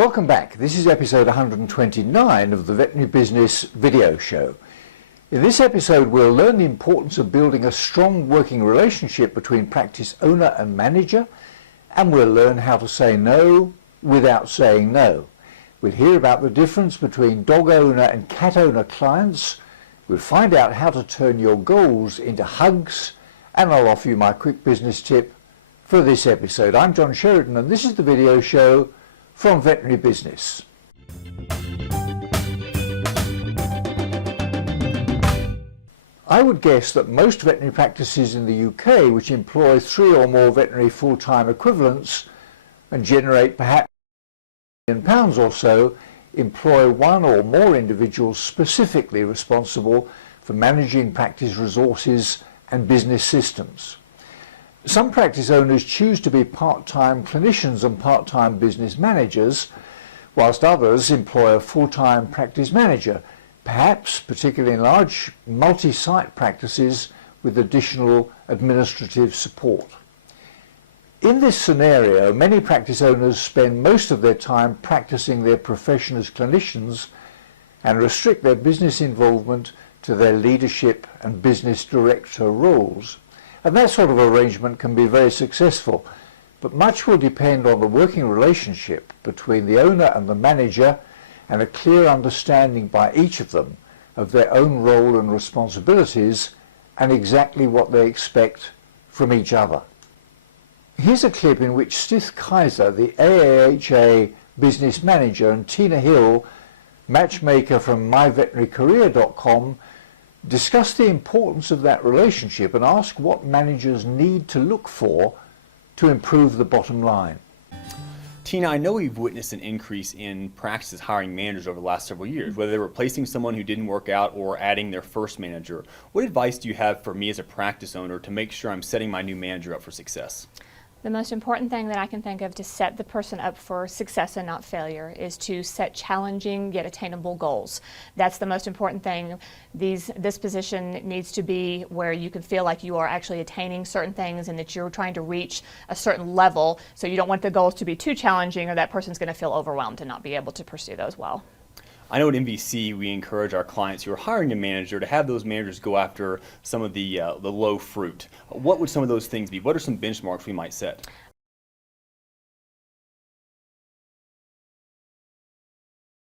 Welcome back. This is episode 129 of the Veterinary Business video show. In this episode, we'll learn the importance of building a strong working relationship between practice owner and manager, and we'll learn how to say no without saying no. We'll hear about the difference between dog owner and cat owner clients. We'll find out how to turn your goals into hugs, and I'll offer you my quick business tip for this episode. I'm John Sheridan, and this is the video show from Veterinary Business. I would guess that most veterinary practices in the UK which employ 3 or more veterinary full-time equivalents and generate perhaps £1 million or so employ 1 or more individuals specifically responsible for managing practice resources and business systems. Some practice owners choose to be part-time clinicians and part-time business managers, whilst others employ a full-time practice manager, perhaps particularly in large multi-site practices with additional administrative support. In this scenario, many practice owners spend most of their time practicing their profession as clinicians and restrict their business involvement to their leadership and business director roles. And that sort of arrangement can be very successful, but much will depend on the working relationship between the owner and the manager and a clear understanding by each of them of their own role and responsibilities and exactly what they expect from each other. Here's a clip in which Stith Kaiser, the AAHA business manager, and Tina Hill, matchmaker from myveterinarycareer.com, discuss the importance of that relationship and ask what managers need to look for to improve the bottom line. Tina, I know we've witnessed an increase in practices hiring managers over the last several years, whether they're replacing someone who didn't work out or adding their first manager. What advice do you have for me as a practice owner to make sure I'm setting my new manager up for success? The most important thing that I can think of to set the person up for success and not failure is to set challenging yet attainable goals. That's the most important thing. This position needs to be where you can feel like you are actually attaining certain things and that you're trying to reach a certain level. So you don't want the goals to be too challenging or that person's going to feel overwhelmed and not be able to pursue those well. I know at MVC we encourage our clients who are hiring a manager to have those managers go after some of the low fruit. What would some of those things be? What are some benchmarks we might set?